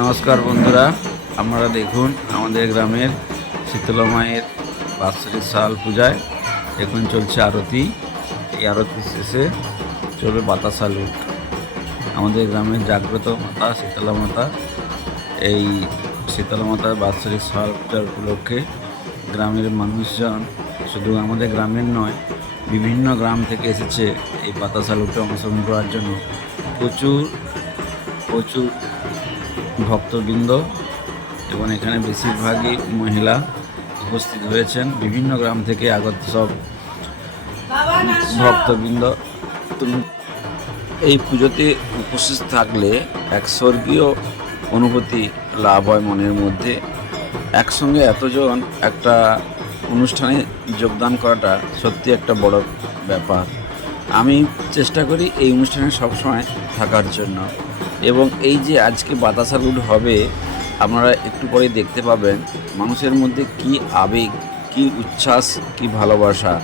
নমস্কার বন্ধুরা, আপনারা দেখুন আমাদের গ্রামের শীতলা মায়ের বাৎসরিক সাল পূজায় এখন চলছে আরতি। এই আরতি শেষে চলবে বাতাসা লুট। আমাদের গ্রামের জাগ্রত মাতা শীতলা মাতা, এই শীতলা মাতার বাৎসরিক সাল পূজার উপলক্ষে গ্রামের মানুষজন, শুধু আমাদের গ্রামের নয়, বিভিন্ন গ্রাম থেকে এসেছে এই বাতাসা লুটে অংশগ্রহণ করার জন্য। প্রচুর প্রচুর ভক্তবৃন্দ এবং এখানে বেশিরভাগই মহিলা উপস্থিত হয়েছেন। বিভিন্ন গ্রাম থেকে আগত সব ভক্তবৃন্দ। এই পুজোতে উপস্থিত থাকলে এক স্বর্গীয় অনুভূতি লাভ হয় মনের মধ্যে। একসঙ্গে এতজন একটা অনুষ্ঠানে যোগদান করাটা সত্যি একটা বড় ব্যাপার। আমি চেষ্টা করি এই অনুষ্ঠানে সবসময় থাকার জন্য। এবং এই যে আজকে বাতাসা লুট হবে, আপনারা একটু পরে দেখতে পাবেন মানুষের মধ্যে কি আবেগ, কি উচ্ছ্বাস, কি ভালোবাসা।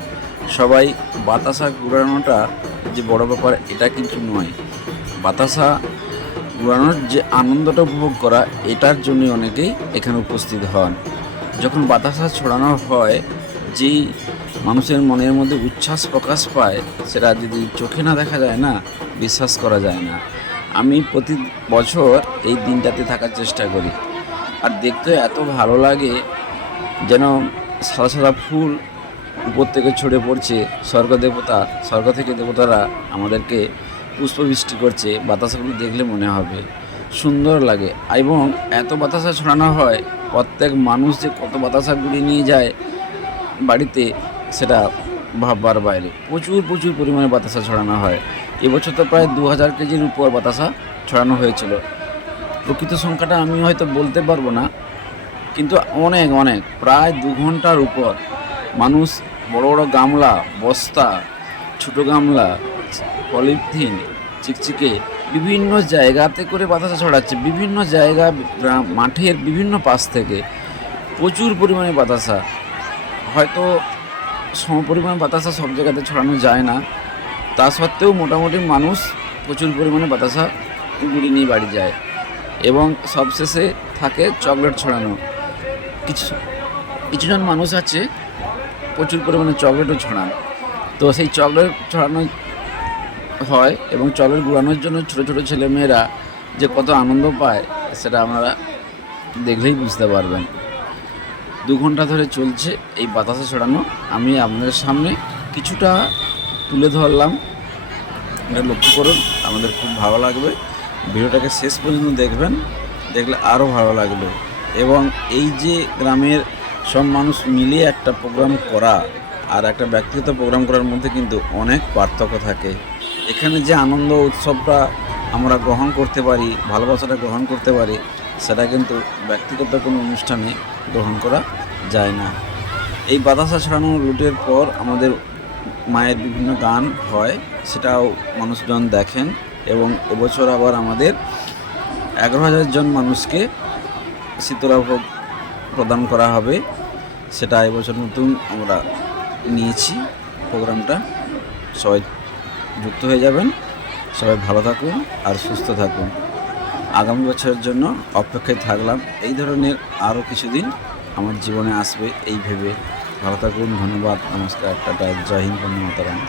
সবাই বাতাসা উড়ানোটা যে বড় ব্যাপার এটা কিন্তু নয়। বাতাসা উড়ানোর যে আনন্দটা উপভোগ করা, এটার জন্য অনেকেই এখানে উপস্থিত হন। যখন বাতাসা ছড়ানো হয়, যেই মানুষের মনের মধ্যে উচ্ছ্বাস প্রকাশ পায়, সেটা যদি চোখে না দেখা যায় না, বিশ্বাস করা যায় না। আমি প্রতি বছর এই দিনটাতে থাকার চেষ্টা করি। আর দেখতে এত ভালো লাগে, যেন সাদা সাদা ফুল উপর থেকে ছড়ে পড়ছে। স্বর্গ থেকে দেবতারা আমাদেরকে পুষ্পবৃষ্টি করছে। বাতাসাগুলো দেখলে মনে হবে সুন্দর লাগে। এবং এত বাতাসা ছড়ানো হয়, প্রত্যেক মানুষ যে কত বাতাসা গুড়িয়ে নিয়ে যায় বাড়িতে, সেটা ভাববার বাইরে। প্রচুর প্রচুর পরিমাণে বাতাসা ছড়ানো হয়। এবছর তো প্রায় 2000 কেজির উপর বাতাসা ছড়ানো হয়েছিল। প্রকৃত সংখ্যাটা আমি হয়তো বলতে পারবো না, কিন্তু অনেক অনেক, প্রায় 2 ঘন্টার উপর মানুষ বড় বড় গামলা, বস্তা, ছোটো গামলা, পলিথিন, চিকচিকে বিভিন্ন জায়গাতে করে বাতাসা ছড়াচ্ছে। বিভিন্ন জায়গা, মাঠের বিভিন্ন পাশ থেকে প্রচুর পরিমাণে বাতাসা। হয়তো সমপরিমাণ বাতাসা সব জায়গাতে ছড়ানো যায় না, তা সত্ত্বেও মোটামুটি মানুষ প্রচুর পরিমাণে বাতাসা গুড়ি নিয়ে বাড়ি যায়। এবং সবশেষে থাকে চকলেট ছড়ানো। কিছুজন মানুষ আছে প্রচুর পরিমাণে চকলেটও ছড়ান। তো সেই চকলেট ছড়ানো হয় এবং চকলেট গুড়ানোর জন্য ছোটো ছোটো ছেলেমেয়েরা যে কত আনন্দ পায়, সেটা আপনারা দেখলেই বুঝতে পারবেন। 2 ঘন্টা ধরে চলছে এই বাতাসা ছড়ানো। আমি আপনাদের সামনে কিছুটা তুলে ধরলাম, এটা লক্ষ্য করুন, আমাদের খুব ভালো লাগবে। ভিডিওটাকে শেষ পর্যন্ত দেখবেন, দেখলে আরও ভালো লাগবে। এবং এই যে গ্রামের সব মানুষ মিলিয়ে একটা প্রোগ্রাম করা আর একটা ব্যক্তিগত প্রোগ্রাম করার মধ্যে কিন্তু অনেক পার্থক্য থাকে। এখানে যে আনন্দ উৎসবটা আমরা গ্রহণ করতে পারি, ভালোবাসাটা গ্রহণ করতে পারি, সেটা কিন্তু ব্যক্তিগত কোনো অনুষ্ঠানে গ্রহণ করা যায় না। এই বাতাসা ছড়ানো লুটের পর আমাদের মায়ের বিভিন্ন গান হয়, সেটাও মানুষজন দেখেন। এবং এবছর আবার আমাদের 11,000 জন মানুষকে শীতলা ভোগ প্রদান করা হবে। সেটা এবছর নতুন আমরা নিয়েছি প্রোগ্রামটা। সবাই যুক্ত হয়ে যাবেন। সবাই ভালো থাকুন আর সুস্থ থাকুন। আগামী বছরের জন্য অপেক্ষায় থাকলাম। এই ধরনের আরও কিছুদিন আমার জীবনে আসবে এই ভেবে। ভালো থাকুন। ধন্যবাদ। নমস্কার। টাটা। জয় হিন্দ। বন্দে মাতরম।